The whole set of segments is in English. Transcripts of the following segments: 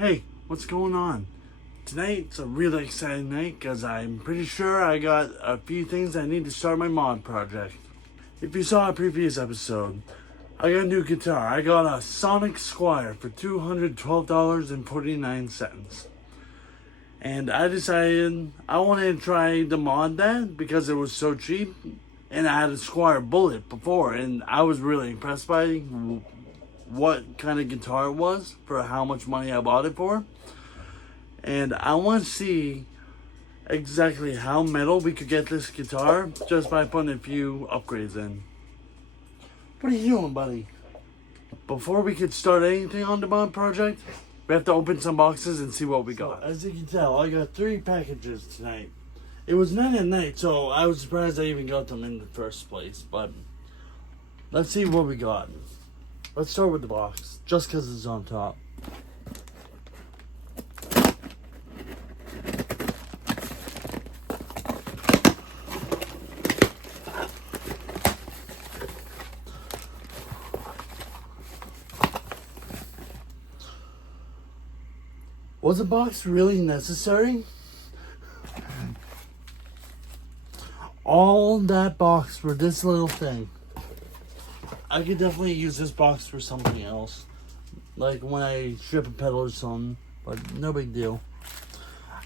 Hey, what's going on? Tonight's a really exciting night because I'm pretty sure I got a few things I need to start my mod project. If you saw a previous episode, I got a new guitar. I got a Sonic Squire for $212.49. And I decided I wanted to try to mod that because it was so cheap. And I had a Squire Bullet before, and I was really impressed by what kind of guitar it was for how much money I bought it for. And I want to see exactly how metal we could get this guitar just by putting a few upgrades in. What are you doing, buddy? Before we could start anything on the mod project, we have to open some boxes and see what we got. As you can tell, I got 3 packages tonight. It was 9 at night, so I was surprised I even got them in the first place. But let's see what we got. Let's start with the box, just because it's on top. Was the box really necessary? All that box for this little thing. I could definitely use this box for something else. Like when I strip a pedal or something. But no big deal.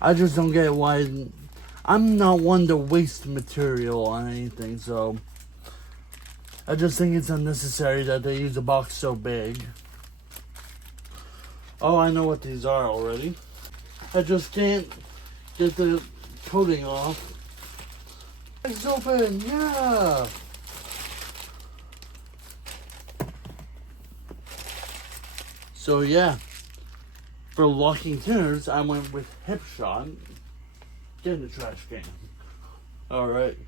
I just don't get why. I'm not one to waste material on anything, so I just think it's unnecessary that they use a box so big. Oh, I know what these are already. I just can't get the coating off. It's open, yeah! So yeah, for locking tuners, I went with hip shot. Get in the trash can. Alright.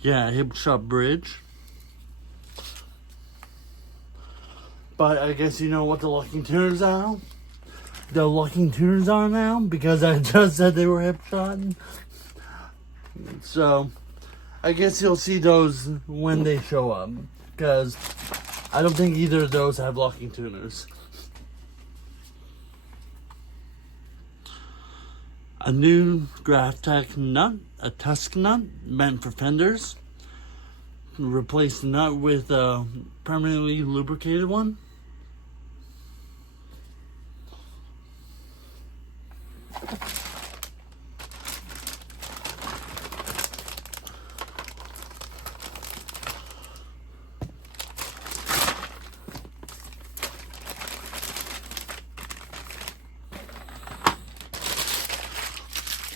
Yeah, hip shot bridge. But I guess you know what the locking tuners are? The locking tuners are now because I just said they were hip shot. So I guess you'll see those when they show up because I don't think either of those have locking tuners. A new Graphtec nut, a tusk nut meant for fenders. Replace the nut with a permanently lubricated one.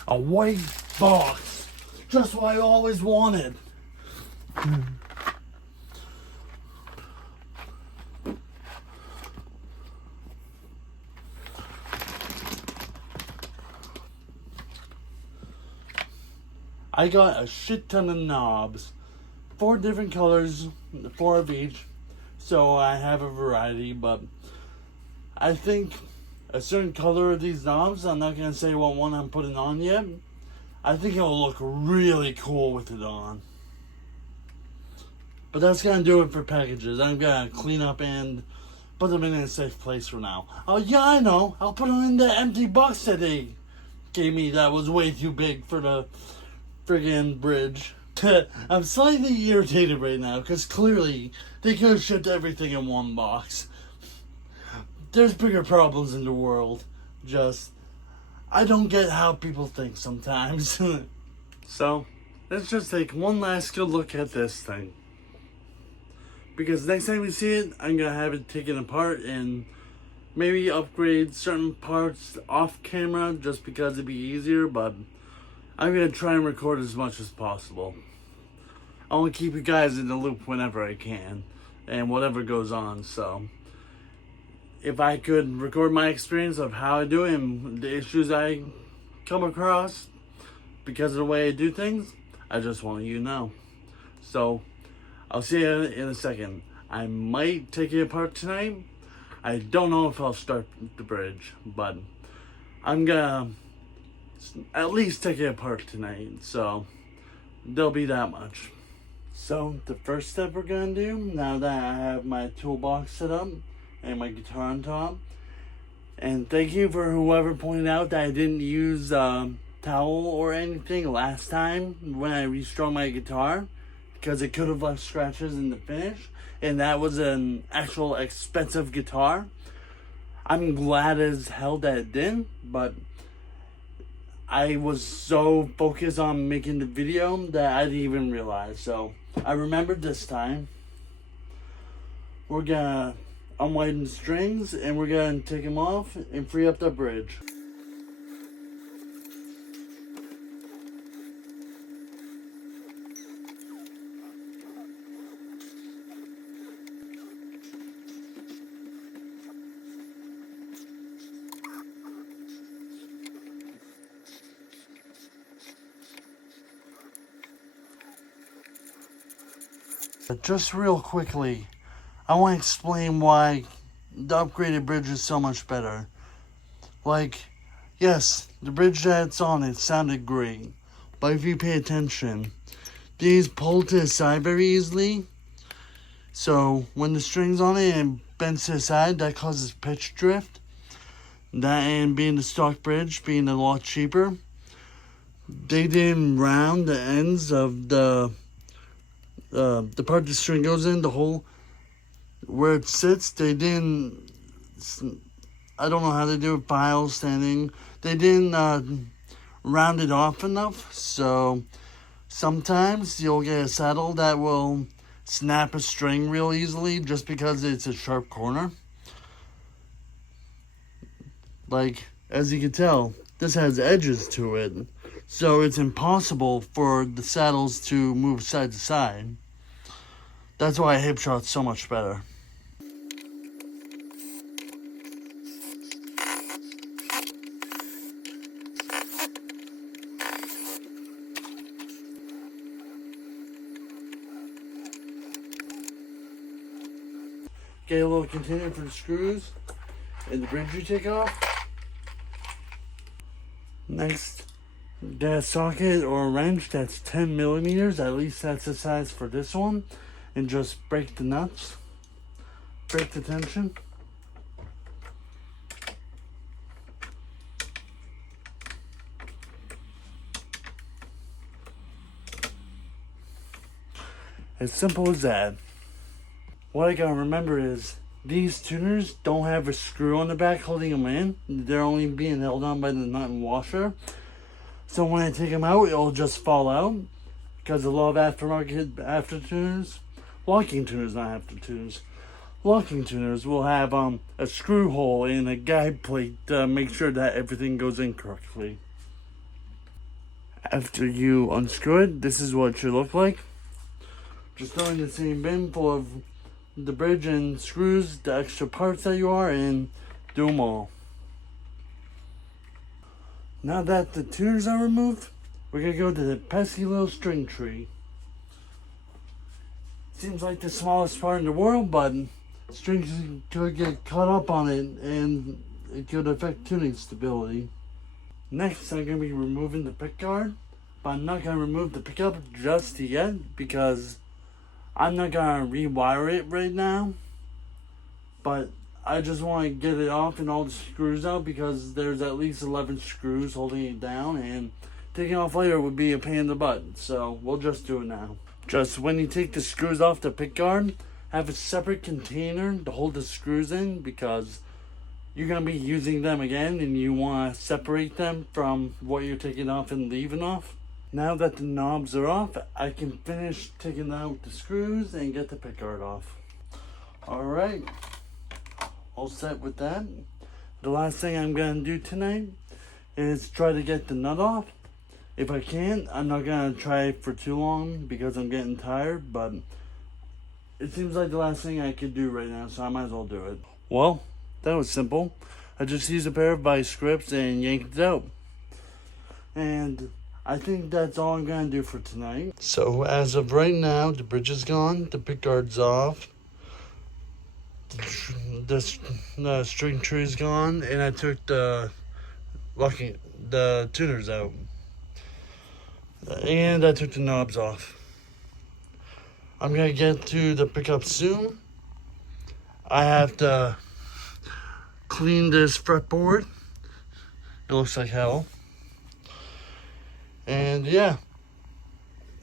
A white box, just what I always wanted. I got a shit ton of knobs, 4 different colors, 4 of each, so I have a variety, but I think a certain color of these knobs, I'm not going to say what one I'm putting on yet, I think it'll look really cool with it on. But that's going to do it for packages. I'm going to clean up and put them in a safe place for now. Oh yeah, I know, I'll put them in the empty box that they gave me that was way too big for the friggin' bridge. I'm slightly irritated right now because clearly they could have shipped everything in one box. There's bigger problems in the world. I don't get how people think sometimes. So, let's just take one last good look at this thing. Because next time we see it, I'm going to have it taken apart and maybe upgrade certain parts off camera just because it'd be easier, but I'm going to try and record as much as possible. I want to keep you guys in the loop whenever I can and whatever goes on, so if I could record my experience of how I do it and the issues I come across because of the way I do things, I just want you to know. So I'll see you in a second. I might take it apart tonight. I don't know if I'll start the bridge, but I'm gonna at least take it apart tonight, so there'll be that much. So the first step we're gonna do, now that I have my toolbox set up and my guitar on top, and thank you for whoever pointed out that I didn't use towel or anything last time when I restrung my guitar, because it could have left scratches in the finish, and that was an actual expensive guitar. I'm glad as hell that it didn't, but I was so focused on making the video that I didn't even realize. So I remembered this time. We're gonna unwiden the strings and we're gonna take them off and free up the bridge. Just real quickly, I want to explain why the upgraded bridge is so much better. Like, yes, the bridge that's on it sounded great, but if you pay attention, these pull to the side very easily. So when the string's on it and bends to the side, that causes pitch drift. That, and being the stock bridge being a lot cheaper, they didn't round the ends of the part the string goes in, the hole where it sits. They didn't, I don't know how they do it, file standing. They didn't round it off enough, so sometimes you'll get a saddle that will snap a string real easily just because it's a sharp corner. Like, as you can tell, this has edges to it, so it's impossible for the saddles to move side to side. That's why a hip shot's so much better. Get a little container for the screws and the bridge you take off. Next, get a socket or a wrench that's 10 millimeters, at least that's the size for this one, and just break the nuts, break the tension. As simple as that. What I gotta remember is these tuners don't have a screw on the back holding them in. They're only being held on by the nut and washer. So when I take them out, it'll just fall out. Because a lot of aftermarket tuners, locking tuners, not after tuners, locking tuners will have a screw hole and a guide plate to make sure that everything goes in correctly. After you unscrew it, this is what it should look like. Just throw in the same bin full of the bridge and screws, the extra parts that you are, and do them all. Now that the tuners are removed, we're gonna go to the pesky little string tree. Seems like the smallest part in the world, but strings could get caught up on it and it could affect tuning stability. Next, I'm gonna be removing the pickguard, but I'm not gonna remove the pickup just yet because I'm not gonna rewire it right now, but I just want to get it off and all the screws out because there's at least 11 screws holding it down, and taking it off later would be a pain in the butt, so we'll just do it now. Just when you take the screws off the pickguard, have a separate container to hold the screws in because you're gonna be using them again and you want to separate them from what you're taking off and leaving off. Now that the knobs are off, I can finish taking out the screws and get the pickguard off. Alright, all set with that. The last thing I'm going to do tonight is try to get the nut off. If I can, I'm not going to try for too long because I'm getting tired, but it seems like the last thing I could do right now, so I might as well do it. Well, that was simple. I just used a pair of vice grips and yanked it out. And I think that's all I'm going to do for tonight. So as of right now, the bridge is gone, the pickguard's off. the string tree's gone, and I took the tuners out, and I took the knobs off. I'm gonna get to the pickup soon. I have to clean this fretboard. It looks like hell. And yeah,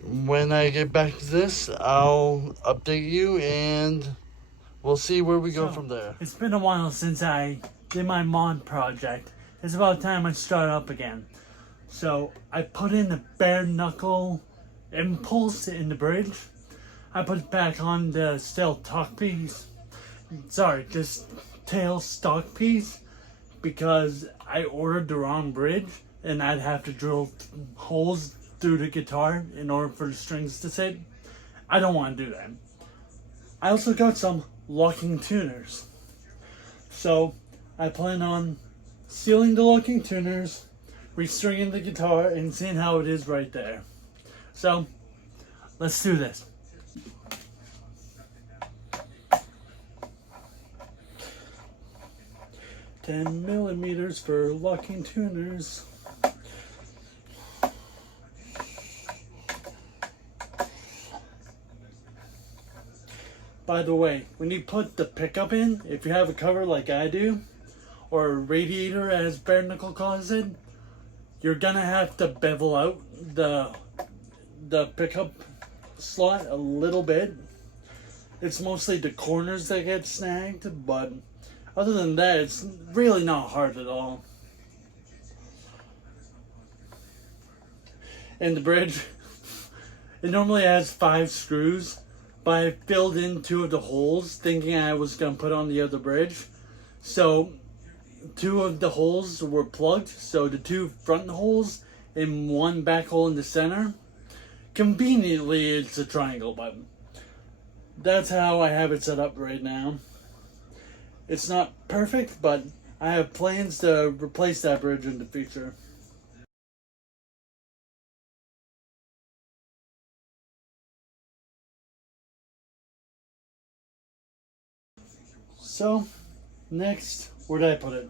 when I get back to this, I'll update you and we'll see where we go from there. It's been a while since I did my mod project. It's about time I start up again. So I put in the bare knuckle impulse in the bridge. I put it back on the steel top piece. Sorry, just tail stock piece, because I ordered the wrong bridge and I'd have to drill holes through the guitar in order for the strings to sit. I don't want to do that. I also got some locking tuners. So I plan on sealing the locking tuners, restringing the guitar, and seeing how it is right there. So let's do this. $10mm for locking tuners. By the way, when you put the pickup in, if you have a cover like I do, or a radiator as bare knuckle calls it, you're gonna have to bevel out the pickup slot a little bit. It's mostly the corners that get snagged, but other than that, it's really not hard at all. And the bridge, it normally has 5 screws, but I filled in 2 of the holes thinking I was going to put on the other bridge. So 2 of the holes were plugged, so the 2 front holes and 1 back hole in the center. Conveniently, it's a triangle, but that's how I have it set up right now. It's not perfect, but I have plans to replace that bridge in the future. So, next, where did I put it?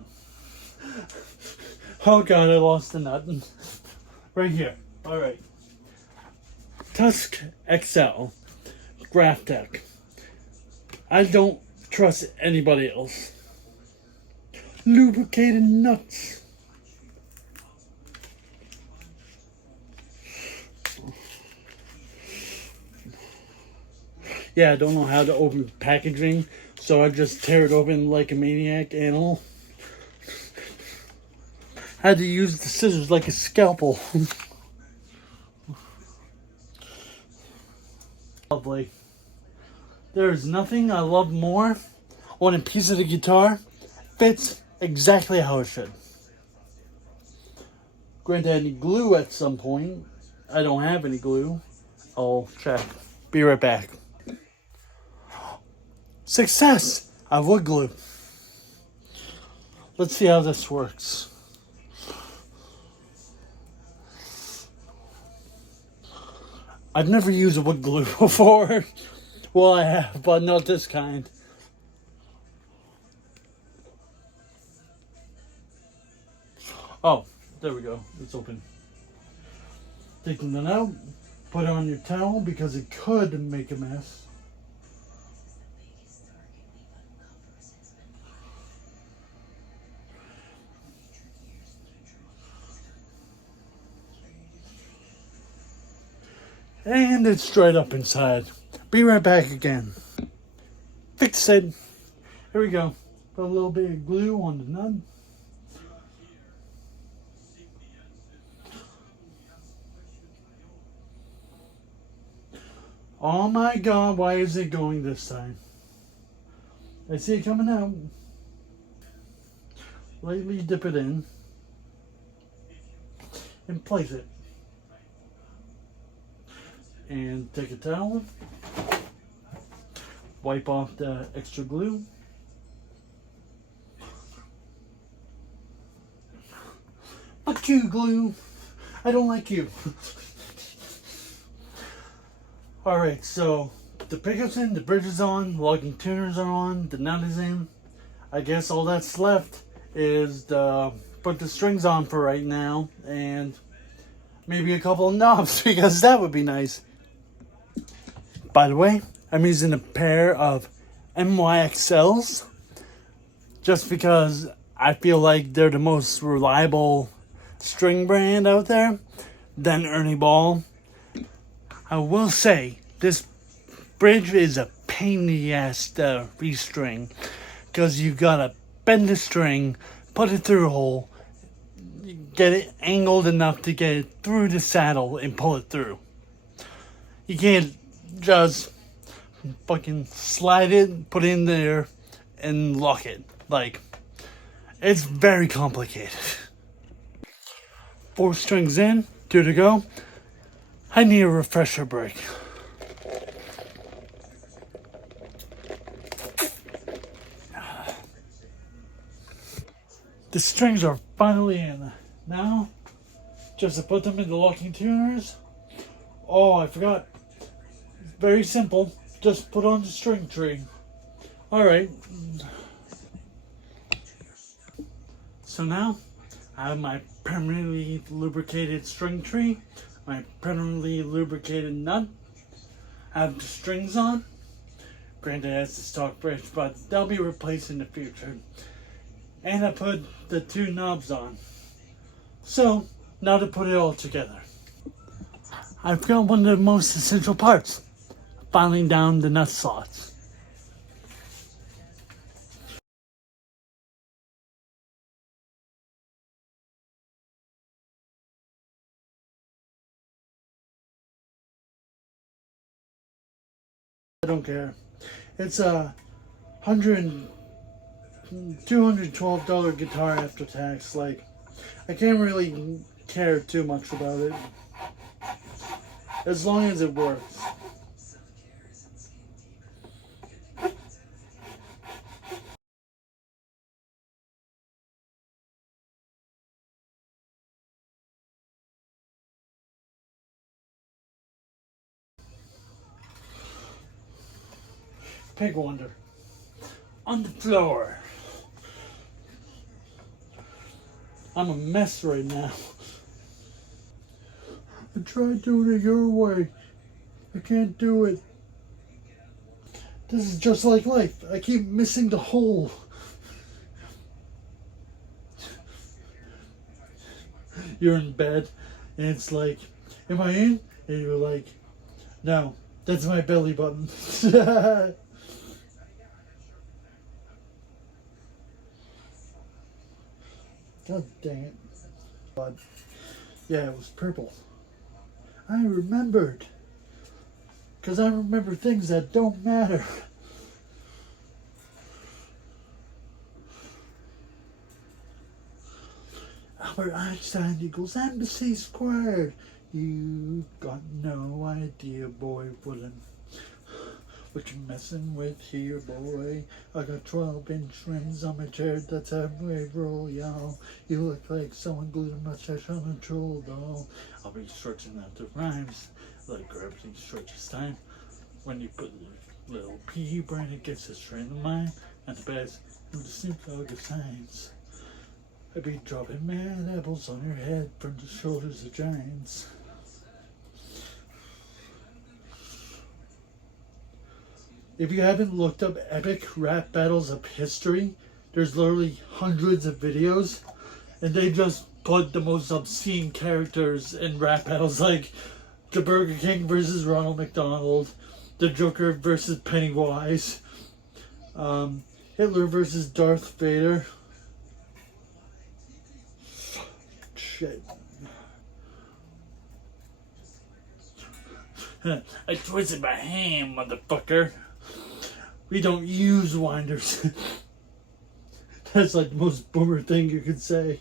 Oh god, I lost the nut. Right here. Alright. Tusk XL. Graphtec. I don't trust anybody else. Lubricated nuts. Yeah, I don't know how to open packaging, so I just tear it open like a maniac animal. Had to use the scissors like a scalpel. Lovely. There is nothing I love more when a piece of the guitar fits exactly how it should. Granted, I need glue at some point. I don't have any glue. I'll check. Be right back. Success! I have wood glue. Let's see how this works. I've never used wood glue before. Well, I have, but not this kind. Oh, there we go. It's open. Taking that out. Put it on your towel because it could make a mess. And it's straight up inside. Be right back again. Fix it. Here we go. Put a little bit of glue on the nut. Oh my god, why is it going this time? I see it coming out. Lightly dip it in. And place it. And take a towel. Wipe off the extra glue. Fuck you, glue. I don't like you. Alright, so The pickup's in, the bridge is on, locking tuners are on, the nut is in. I guess all that's left is to put the strings on for right now and maybe a couple of knobs because that would be nice. By the way, I'm using a pair of MYXLs just because I feel like they're the most reliable string brand out there than Ernie Ball. I will say this bridge is a pain in the ass to restring because you gotta bend the string, put it through a hole, get it angled enough to get it through the saddle and pull it through. You can't just fucking slide it, put it in there, and lock it. Like, it's very complicated. 4 strings in, 2 to go. I need a refresher break. The strings are finally in. Now, just to put them in the locking tuners. Oh, I forgot. Very simple. Just put on the string tree. Alright. So now, I have my permanently lubricated string tree, my permanently lubricated nut. I have the strings on. Granted, that's the stock bridge, but they'll be replaced in the future. And I put the 2 knobs on. So, now to put it all together. I've got one of the most essential parts. Filing down the nut slots. I don't care. It's a $212 guitar after tax. Like, I can't really care too much about it. As long as it works. Pig Wonder. On the floor. I'm a mess right now. I tried doing it your way. I can't do it. This is just like life. I keep missing the hole. You're in bed and it's like, am I in? And you're like, no, that's my belly button. God dang it. But yeah, it was purple. I remembered. Because I remember things that don't matter. Albert Einstein equals embassy squared. You got no idea, boy, what you messing with here, boy? I got 12-inch rims on my chair, that's how we roll, y'all. You look like someone glued a mustache on a troll doll. I'll be stretching out the rhymes like gravity stretches time. When you put your little pea brain, it gets a straight in mind. And the best, with the snoop dog of science. I be dropping mad apples on your head from the shoulders of giants. If you haven't looked up epic rap battles of history, there's literally hundreds of videos, and they just put the most obscene characters in rap battles, like the Burger King versus Ronald McDonald, the Joker versus Pennywise, Hitler versus Darth Vader. Shit. I twisted my hand, motherfucker. We don't use winders. That's like the most boomer thing you could say.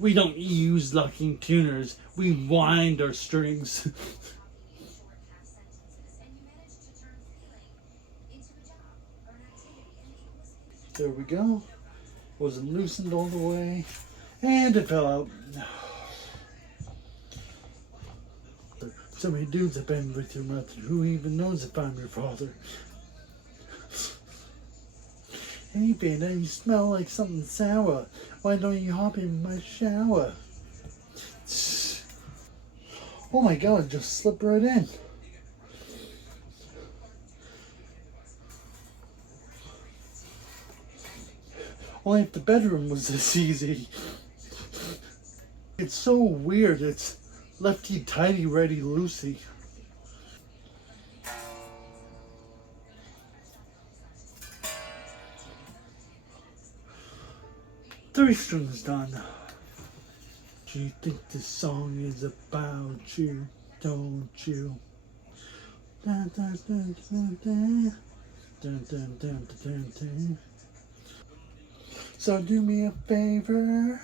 We don't use locking tuners. We wind our strings. There we go. Wasn't loosened all the way. And it fell out. So many dudes have been with your mother. Who even knows if I'm your father? Hey, Beta, you smell like something sour. Why don't you hop in my shower? Oh my god, just slip right in. Only if the bedroom was this easy. It's so weird. It's lefty tighty, ready loosey. Three strings done. Do you think this song is about you? Don't you? Dun, dun, dun, dun, dun. Dun, dun, dun, dun, dun. So do me a favor.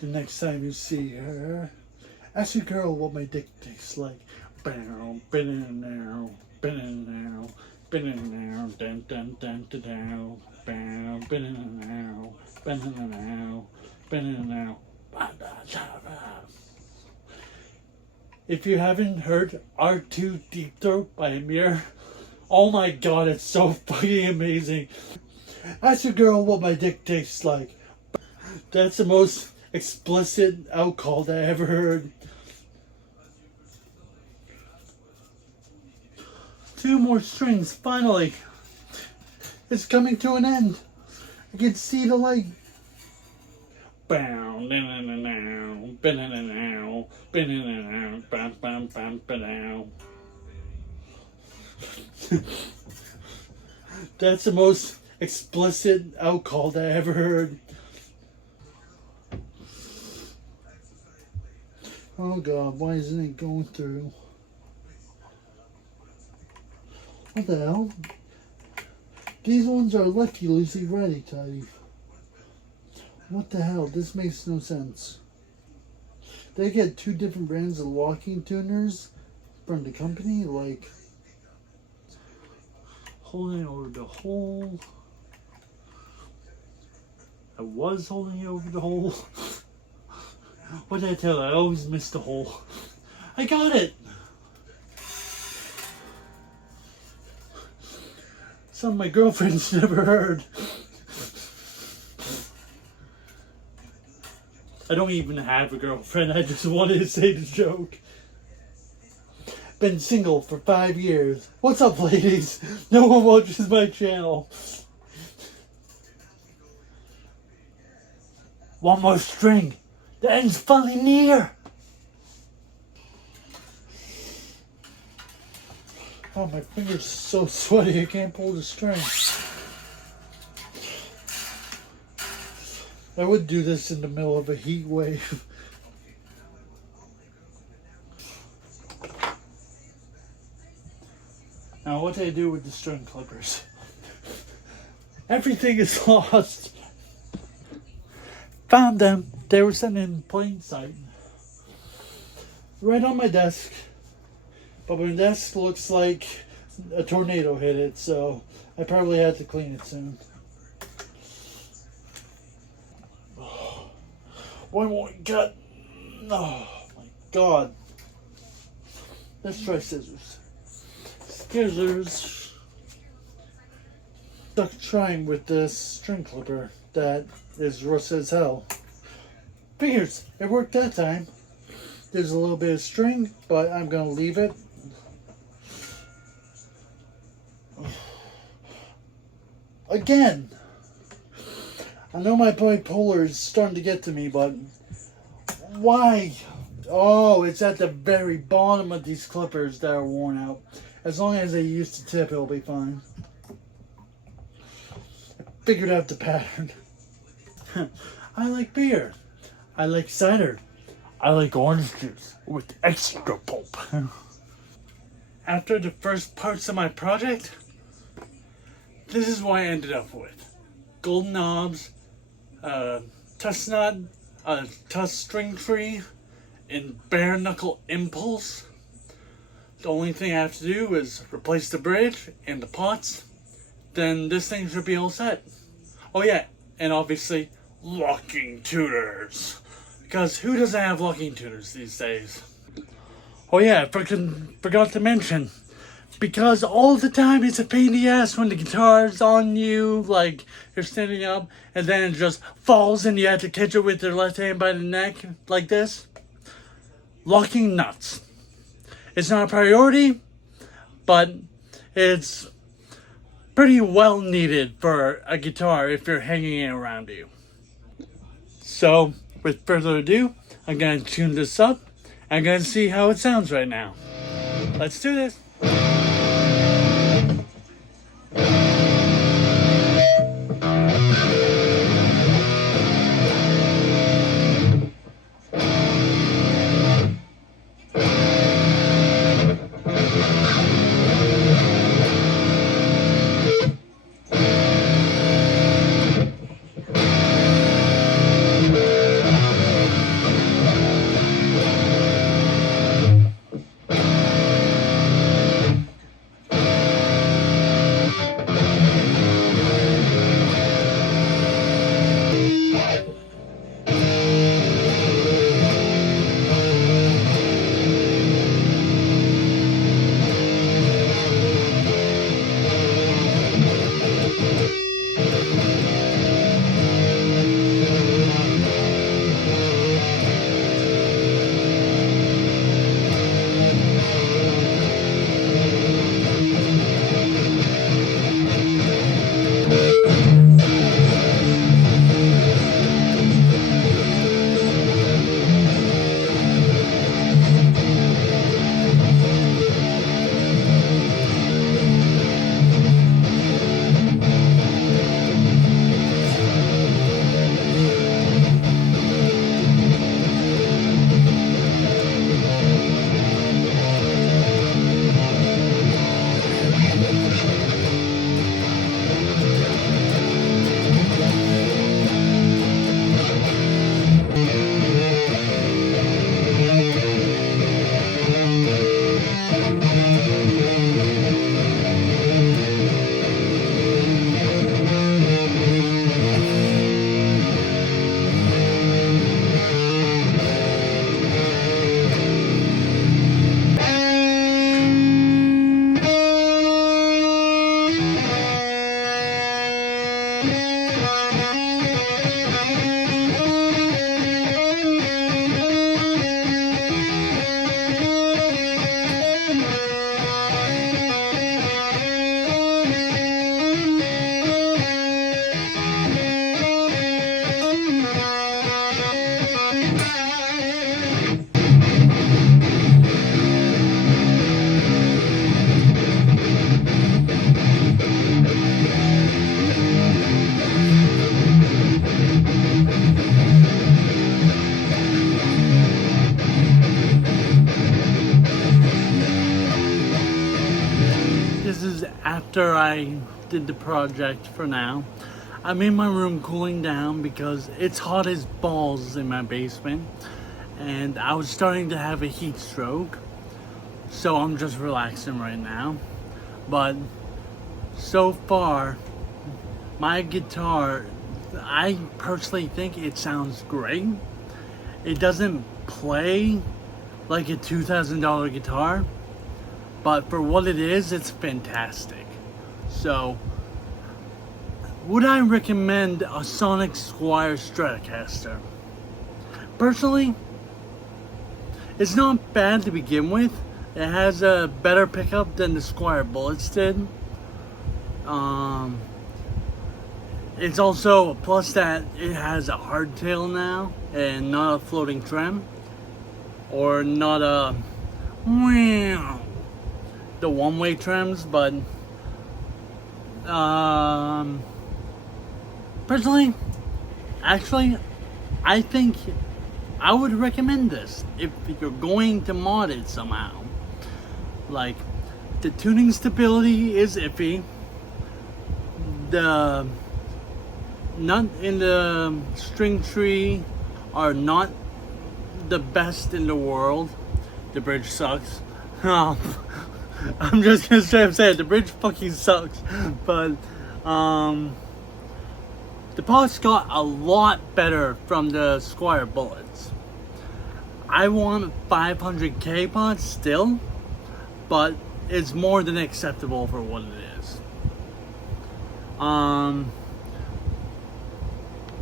The next time you see her, ask your girl what my dick tastes like. Bow, now, now, now, dun dun dun dun dun. Bow, now, now, now. If you haven't heard R2 Deep Throat by Amir, oh my god, it's so fucking amazing. Ask your girl what my dick tastes like. That's the most explicit out-call that I ever heard. Two more strings, finally. It's coming to an end. I can see the light. Bow, now, now, bam, bam, bam, ba. That's the most explicit out-call that I ever heard. Oh god, why isn't it going through? What the hell? These ones are lefty loosey righty tighty. What the hell? This makes no sense. They get two different brands of locking tuners from the company, like holding over the hole. I was holding it over the hole. What did I tell you? I always miss the hole. I got it! Some my girlfriends never heard. I don't even have a girlfriend. I just wanted to say the joke. Been single for 5 years. What's up, ladies? No one watches my channel. One more string. The end's finally near. Oh, my finger's so sweaty I can't pull the string. I would do this in the middle of a heat wave. Now, what do I do with the string clippers? Everything is lost. Found them. They were sitting in plain sight. Right on my desk. But my desk looks like a tornado hit it, so I probably had to clean it soon. One more cut. Oh my god. Let's try scissors. Scissors. Stuck trying with this string clipper that is rusted as hell. Figures, it worked that time. There's a little bit of string, but I'm gonna leave it. Again! I know my bipolar is starting to get to me, but why? Oh, it's at the very bottom of these clippers that are worn out. As long as they use the tip, it'll be fine. I figured out the pattern. I like beer. I like cider. I like orange juice with extra pulp. After the first parts of my project, this is what I ended up with. Golden knobs, tuss nut, tuss string tree, and bare knuckle impulse. The only thing I have to do is replace the bridge and the pots. Then this thing should be all set. Oh yeah, and obviously locking tuners. Because who doesn't have locking tuners these days? Oh yeah, I forgot to mention. Because all the time it's a pain in the ass when the guitar's on you, like you're standing up, and then it just falls and you have to catch it with your left hand by the neck, like this. Locking nuts. It's not a priority, but it's pretty well needed for a guitar if you're hanging it around you. So, with further ado, I'm gonna tune this up. I'm gonna see how it sounds right now. Let's do this. This is after I did the project for now. I'm in my room cooling down because it's hot as balls in my basement and I was starting to have a heat stroke. So I'm just relaxing right now. But so far, my guitar, I personally think it sounds great. It doesn't play like a $2,000 guitar, but for what it is, it's fantastic. So, would I recommend a Sonic Squire Stratocaster? Personally, it's not bad to begin with. It has a better pickup than the Squire Bullets did. It's also a plus that it has a hardtail now and not a floating trem, or not a the one-way trims, but personally, actually, I think I would recommend this if you're going to mod it somehow. Like, the tuning stability is iffy. The nut in the string tree are not the best in the world. The bridge sucks. I'm just gonna straight up say it, the bridge fucking sucks. But the pots got a lot better from the Squire Bullets. I want 500k pots still, but it's more than acceptable for what it is.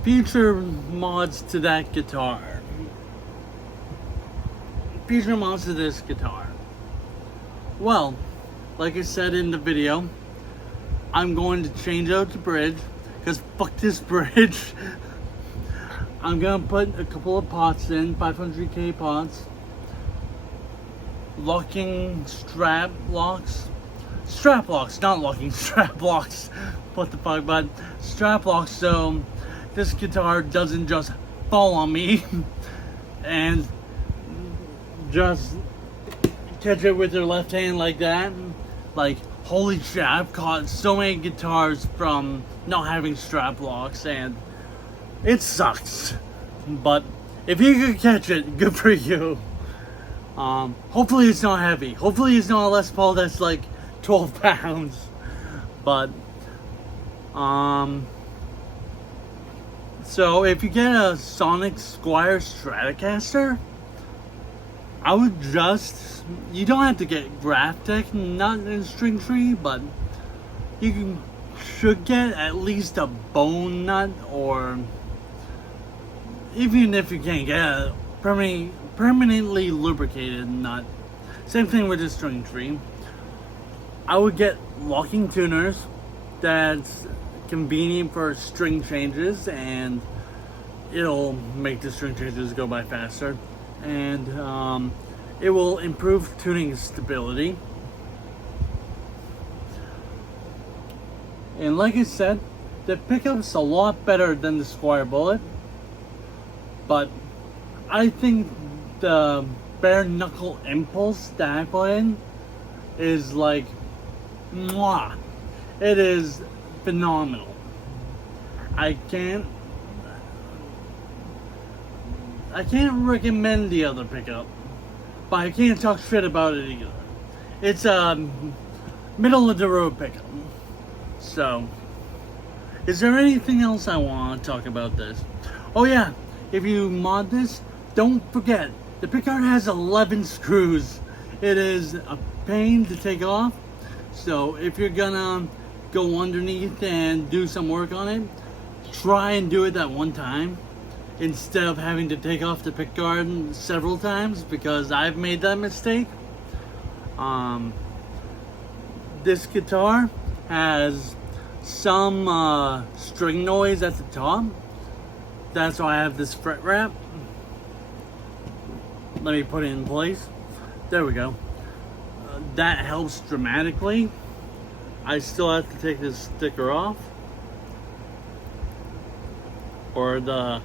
Future mods to that guitar. Future mods to this guitar. Well, like I said in the video, I'm going to change out the bridge, because fuck this bridge. I'm gonna put a couple of pots in, 500k pots. Locking strap locks, not locking strap locks. What the fuck, but strap locks, so this guitar doesn't just fall on me and just catch it with your left hand like that. Like, holy shit, I've caught so many guitars from not having strap locks, and it sucks. But if you could catch it, good for you. Hopefully it's not heavy. Hopefully it's not a Les Paul that's like 12 pounds. But, so if you get a Sonic Squire Stratocaster, I would just, you don't have to get Graphic, not in string tree, but you should get at least a bone nut, or even if you can't get a permanently lubricated nut. Same thing with the string tree. I would get locking tuners that's convenient for string changes, and it'll make the string changes go by faster, and it will improve tuning stability. And like I said, the pickup's a lot better than the Squire Bullet, but I think the bare knuckle impulse that I put in is like, mwah. It is phenomenal. I can't recommend the other pickup, but I can't talk shit about it either. It's a middle of the road pickup. So, is there anything else I want to talk about this? Oh yeah, if you mod this, don't forget, the pickguard has 11 screws. It is a pain to take off, so if you're gonna go underneath and do some work on it, try and do it that one time, instead of having to take off the pickguard several times, because I've made that mistake. This guitar has some string noise at the top. That's why I have this fret wrap. Let me put it in place. There we go. That helps dramatically. I still have to take this sticker off, or the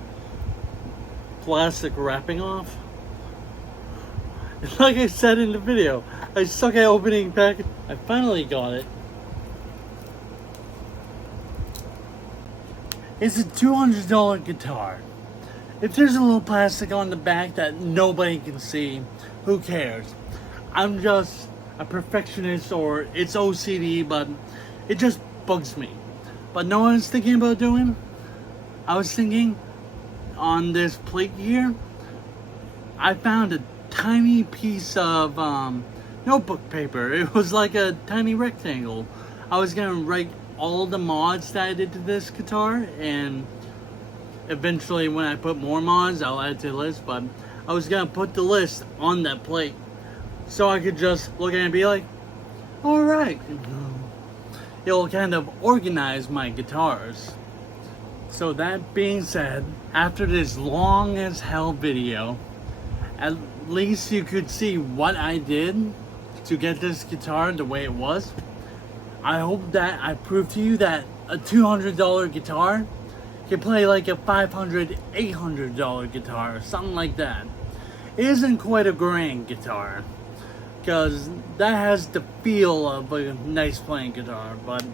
plastic wrapping off. Like I said in the video, I suck at opening package. I finally got it. It's a $200 guitar. If there's a little plastic on the back that nobody can see, who cares? I'm just a perfectionist, or it's OCD, but it just bugs me. But know what I was thinking about doing? I was thinking on this plate here, I found a tiny piece of notebook paper. It was like a tiny rectangle. I was gonna write all the mods that I did to this guitar, and eventually when I put more mods, I'll add to the list, but I was gonna put the list on that plate so I could just look at it and be like, alright. It'll kind of organize my guitars. So that being said, after this long as hell video, at least you could see what I did to get this guitar the way it was. I hope that I proved to you that a $200 guitar can play like a $500, $800 guitar, something like that. It isn't quite a grand guitar, because that has the feel of a nice playing guitar, but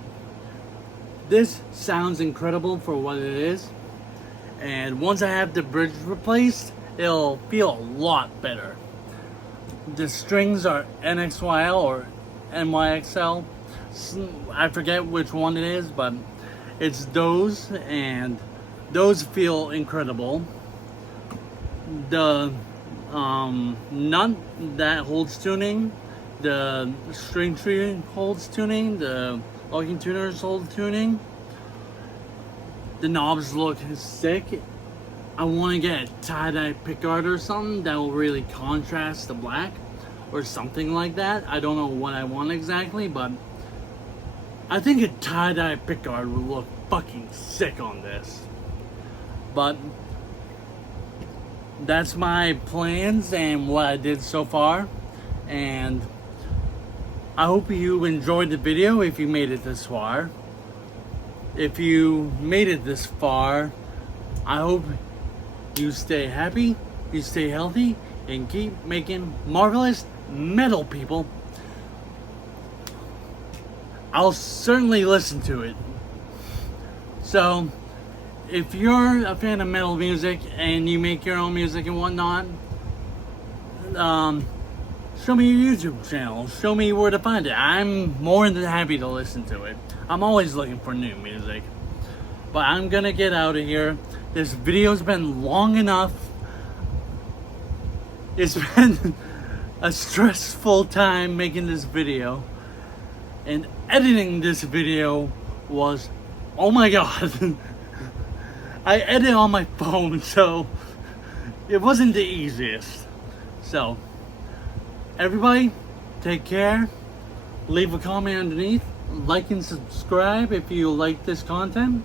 this sounds incredible for what it is. And once I have the bridge replaced, it'll feel a lot better. The strings are NXYL or NYXL. I forget which one it is, but it's those, and those feel incredible. The nut that holds tuning, the string tree holds tuning, the locking tuners hold tuning. The knobs look sick. I want to get a tie-dye pickguard or something that will really contrast the black or something like that. I don't know what I want exactly, but I think a tie-dye pickguard would look fucking sick on this. But that's my plans and what I did so far, and I hope you enjoyed the video if you made it this far. If you made it this far, I hope you stay happy, you stay healthy, and keep making marvelous metal, people. I'll certainly listen to it. So, if you're a fan of metal music and you make your own music and whatnot, show me your YouTube channel. Show me where to find it. I'm more than happy to listen to it. I'm always looking for new music. But I'm gonna get out of here. This video's been long enough. It's been a stressful time making this video. And editing this video was, oh my god. I edit on my phone, so it wasn't the easiest. So, everybody, take care. Leave a comment underneath. Like and subscribe if you like this content.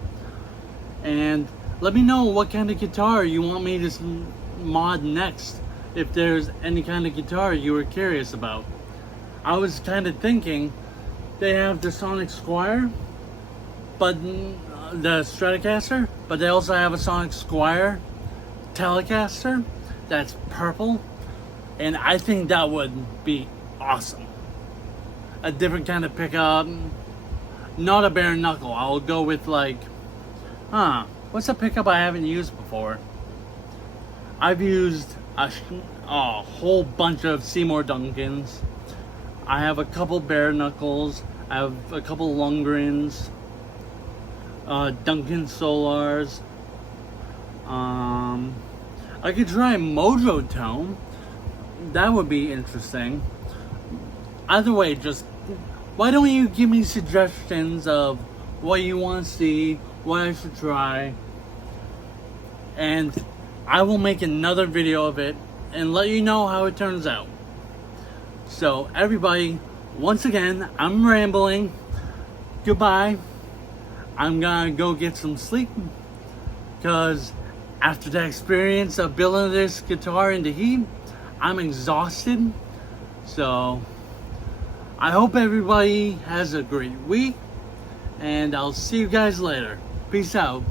And let me know what kind of guitar you want me to mod next. If there's any kind of guitar you were curious about. I was kind of thinking they have the Sonic Squire, but the Stratocaster, but they also have a Sonic Squire Telecaster that's purple, and I think that would be awesome. A different kind of pickup, not a bare knuckle. I'll go with like, what's a pickup I haven't used before? I've used a whole bunch of Seymour Duncans. I have a couple bare knuckles. I have a couple Lundgrens. Duncan Solars. I could try Mojo Tone. That would be interesting. Either way, just why don't you give me suggestions of what you want to see, what I should try, and I will make another video of it and let you know how it turns out. So everybody, once again, I'm rambling. Goodbye. I'm gonna go get some sleep, because after the experience of building this guitar in the heat, I'm exhausted. So I hope everybody has a great week, and I'll see you guys later. Peace out.